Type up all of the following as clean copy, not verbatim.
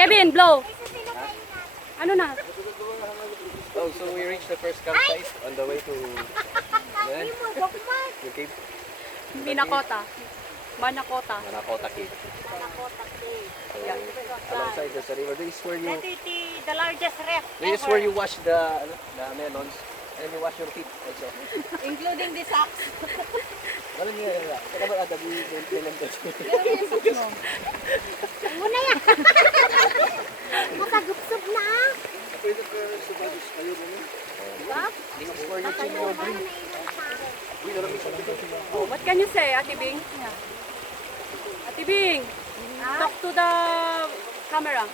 Kevin, blow. Ano na? Oh, so we reached the first campsite on the way to the cave. Minakota. Manakota. Manakota Cave. Alongside the river. This is where you The largest ref this is where you wash the melons and you wash your feet also. including the socks. Wala niya wala. Saka ba ada di melon test. Muna yan. Makagupsog na. Pwede ka subados kayo mo. This is where you chill your drink. Oh, what can you say, Ate Bing? Ate Bing, talk to the camera.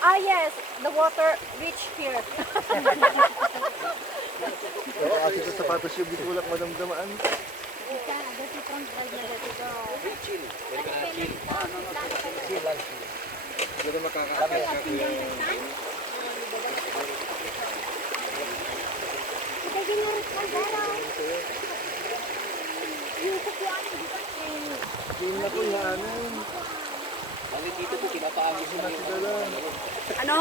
Ah yes, the water reach here. Oo, kasi sa sapatos yung bitulak madamdamaan. Chill. Pwede ka na chill. Chill lang. Pwede makakakaya ka kuya. Chill na po yan. Bakit dito po pinapaagos na sila. Ano?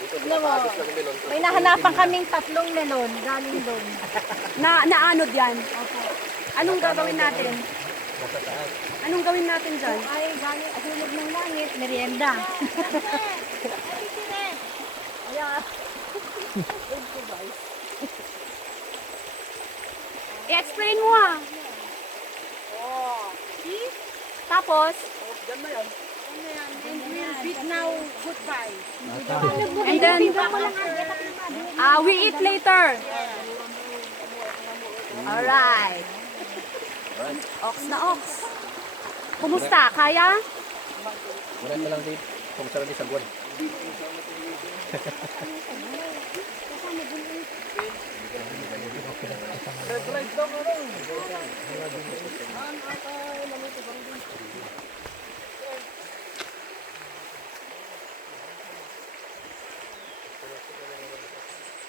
Dito pinapaagos na melon. May nahanapan kaming 3 melon galing doon. Naanod yan? Anong gagawin natin? Anong gawin natin dyan? Ay, galing hulog ng langit, merienda. Ayan. I-explain mo ah. Tapos, And we'll bid now goodbye. and then, we eat later. Alright. Ox na ox. Kumusta? Kaya? Muna ka lang dito. Kung saan di sa buwan.